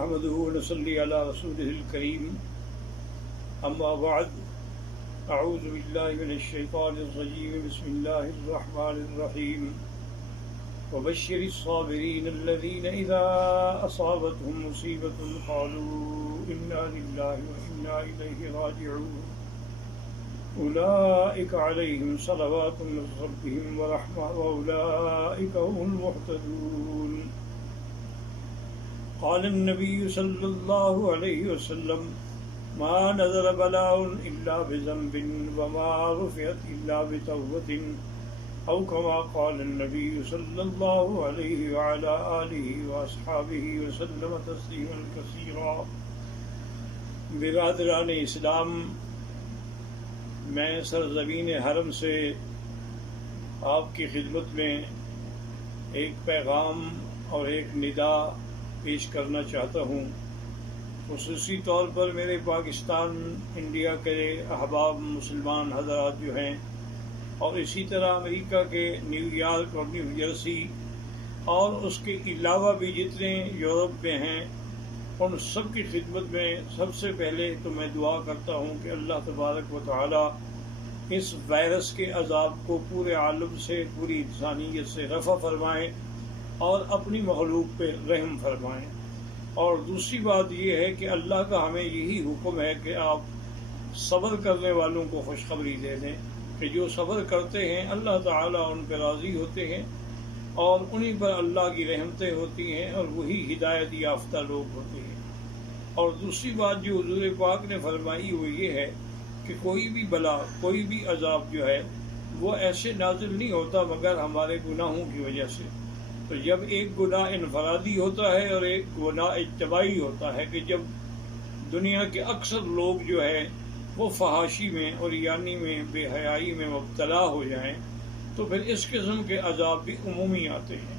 نحمده ونصلي على رسوله الكريم أما بعد أعوذ بالله من الشيطان الرجيم بسم الله الرحمن الرحيم وبشر الصابرين الذين إذا أصابتهم مصيبة قالوا إنا لله وإنا إليه راجعون أولئك عليهم صلوات من ربهم ورحمة وأولئك هم المهتدون قال النبي صلى الله عليه وسلم ما نزل بلاء إلا بذنب وما رفعت إلا بتوبة أو كما قال النبي صلى الله عليه وعلى آله وأصحابه وسلم تسليما كثيرا۔ برادران اسلام، میں سرزمین حرم سے آپ کی خدمت میں ایک پیغام اور ایک ندا پیش کرنا چاہتا ہوں۔ خصوصی طور پر میرے پاکستان انڈیا کے احباب مسلمان حضرات جو ہیں، اور اسی طرح امریکہ کے نیو یارک اور نیو جرسی اور اس کے علاوہ بھی جتنے یورپ میں ہیں، ان سب کی خدمت میں سب سے پہلے تو میں دعا کرتا ہوں کہ اللہ تبارک و تعالی اس وائرس کے عذاب کو پورے عالم سے، پوری انسانیت سے رفع فرمائیں اور اپنی مخلوق پہ رحم فرمائیں۔ اور دوسری بات یہ ہے کہ اللہ کا ہمیں یہی حکم ہے کہ آپ صبر کرنے والوں کو خوشخبری دے دیں کہ جو صبر کرتے ہیں اللہ تعالیٰ ان پہ راضی ہوتے ہیں اور انہی پر اللہ کی رحمتیں ہوتی ہیں اور وہی ہدایت یافتہ لوگ ہوتے ہیں۔ اور دوسری بات جو حضور پاک نے فرمائی وہ یہ ہے کہ کوئی بھی بلا، کوئی بھی عذاب جو ہے وہ ایسے نازل نہیں ہوتا مگر ہمارے گناہوں کی وجہ سے۔ تو جب ایک گناہ انفرادی ہوتا ہے اور ایک گناہ اجتماعی ہوتا ہے کہ جب دنیا کے اکثر لوگ جو ہے وہ فحاشی میں اور یعنی میں بے حیائی میں مبتلا ہو جائیں، تو پھر اس قسم کے عذاب بھی عمومی آتے ہیں۔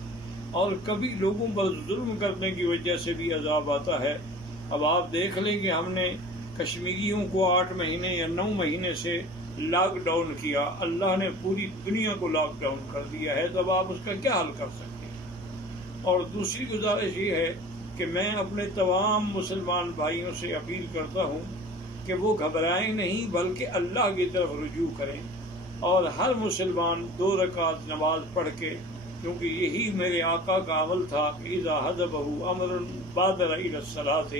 اور کبھی لوگوں پر ظلم کرنے کی وجہ سے بھی عذاب آتا ہے۔ اب آپ دیکھ لیں کہ ہم نے کشمیریوں کو 8 مہینے یا 9 مہینے سے لاک ڈاؤن کیا، اللہ نے پوری دنیا کو لاک ڈاؤن کر دیا ہے، تو اب آپ اس کا کیا حل کر سکتے ہیں؟ اور دوسری گزارش یہ ہے کہ میں اپنے تمام مسلمان بھائیوں سے اپیل کرتا ہوں کہ وہ گھبرائیں نہیں بلکہ اللہ کی طرف رجوع کریں، اور ہر مسلمان 2 رکعت نماز پڑھ کے، کیونکہ یہی میرے آقا کا عمل تھا کہ اذا حضبہ امر بادر الی الصلاۃ،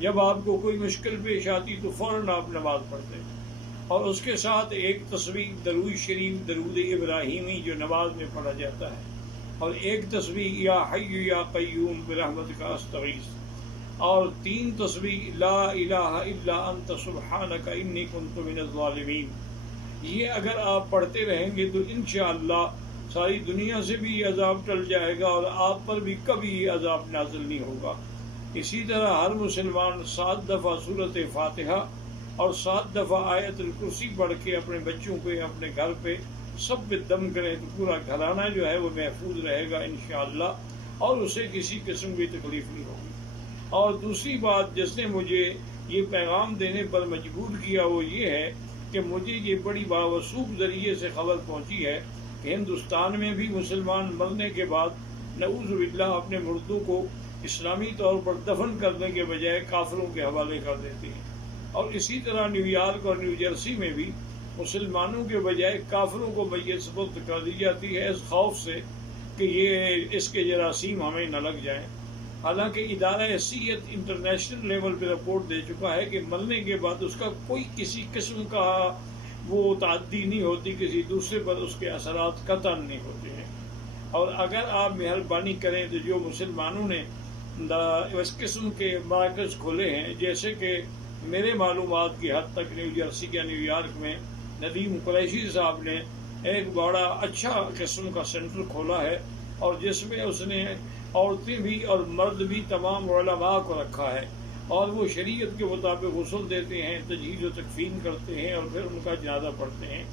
جب آپ کو کوئی مشکل پیش آتی تو فوراً آپ نماز پڑھتے، اور اس کے ساتھ ایک تسبیح درود شریف، درود ابراہیمی جو نماز میں پڑھا جاتا ہے، اور ایک تسبیح یا حی یا قیوم برحمتک استغیث، اور 3 تسبیح لا الہ الا انت سبحانک انی کنت من الظالمین۔ یہ اگر آپ پڑھتے رہیں گے تو انشاءاللہ ساری دنیا سے بھی یہ عذاب ٹل جائے گا اور آپ پر بھی کبھی یہ عذاب نازل نہیں ہوگا۔ اسی طرح ہر مسلمان 7 دفعہ سورۃ فاتحہ اور 7 دفعہ آیت الکرسی پڑھ کے اپنے بچوں پہ، اپنے گھر پہ سب پہ دم کریں تو پورا گھرانہ جو ہے وہ محفوظ رہے گا انشاءاللہ، اور اسے کسی قسم کی تکلیف نہیں ہوگی۔ اور دوسری بات جس نے مجھے یہ پیغام دینے پر مجبور کیا وہ یہ ہے کہ مجھے یہ بڑی باوثوق ذریعے سے خبر پہنچی ہے کہ ہندوستان میں بھی مسلمان مرنے کے بعد نعوذ باللہ اپنے مردوں کو اسلامی طور پر دفن کرنے کے بجائے کافروں کے حوالے کر دیتے ہیں۔ اور اسی طرح نیو یارک اور نیو جرسی میں بھی مسلمانوں کے بجائے کافروں کو میت سپرد کر دی جاتی ہے، اس خوف سے کہ یہ اس کے جراثیم ہمیں نہ لگ جائیں۔ حالانکہ ادارہ صحت انٹرنیشنل لیول پہ رپورٹ دے چکا ہے کہ مرنے کے بعد اس کا کوئی کسی قسم کا وہ تعدی نہیں ہوتی، کسی دوسرے پر اس کے اثرات قطعاً نہیں ہوتے ہیں۔ اور اگر آپ مہربانی کریں تو جو مسلمانوں نے اس قسم کے مراکز کھولے ہیں، جیسے کہ میرے معلومات کی حد تک نیو جرسی یا نیو یارک میں ندیم قریشی صاحب نے ایک بڑا اچھا قسم کا سینٹر کھولا ہے، اور جس میں اس نے عورتیں بھی اور مرد بھی تمام علماء کو رکھا ہے، اور وہ شریعت کے مطابق غسل دیتے ہیں، تجہیز و تکفین کرتے ہیں اور پھر ان کا جنازہ پڑھتے ہیں۔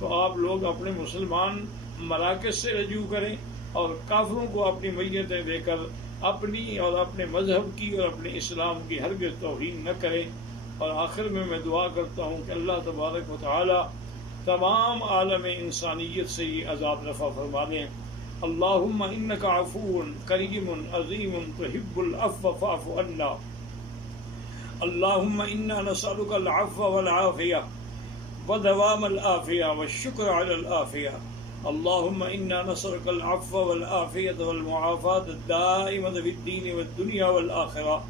تو آپ لوگ اپنے مسلمان مراکز سے رجوع کریں اور کافروں کو اپنی میتیں دے کر اپنی اور اپنے مذہب کی اور اپنے اسلام کی ہرگز توہین نہ کریں۔ اور آخر میں دعا کرتا ہوں کہ اللہ تبارک و تعالی تمام عالم انسانیت سے یہ عذاب رفع فرما دیں، اللهم إنك عفو كريم عظيم تحب العفو فاعف عنا. اللهم إنا نسألك العفو والعافية ودوام العافية والشكر على العافية. اللهم إنا نسألك العفو والعافية والمعافاة الدائمة في الدين والدنيا والآخرة.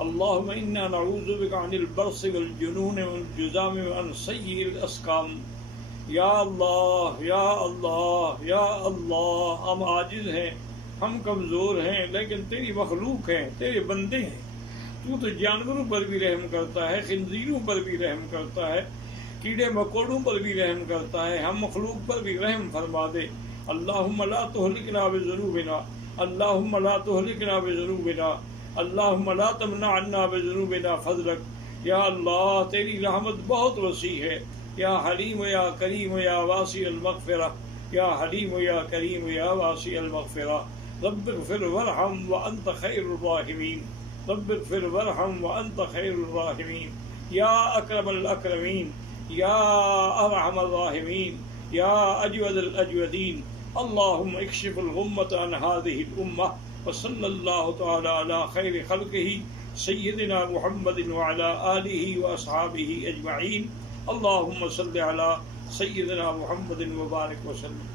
اللهم إنا نعوذ بك عن البرص والجنون والجذام وعن سيء الأسقام. یا اللہ یا اللہ یا اللہ، ہم عاجز ہیں، ہم کمزور ہیں، لیکن تیری مخلوق ہیں، تیرے بندے ہیں. تو جانوروں پر بھی رحم کرتا ہے، خنزیروں پر بھی رحم کرتا ہے، کیڑے مکوڑوں پر بھی رحم کرتا ہے، ہم مخلوق پر بھی رحم فرما دے. اللہم لا تہلکنا بذنوبنا، اللہم لا تہلکنا بذنوبنا، اللہم لا تمنع عنا بذنوبنا فضلک. یا اللہ تیری رحمت بہت وسیع ہے. یا حلیم یا کریم یا واسع المغفرہ، یا حلیم یا کریم یا واسع المغفرہ. رب اغفر وارحم وانت خیر الراحمین، رب اغفر وارحم وانت خیر الراحمین. یا اکرم الاکرمین، یا ارحم الراحمین، یا اجود الاجودین. اللہم اکشف الغمۃ عن هذه الامہ. وصلی اللہ تعالی علی خیر خلقہ سیدنا محمد وعلی آلہ واصحابہ اجمعین. اللہم صل علی سیدنا محمد وبارک وسلم.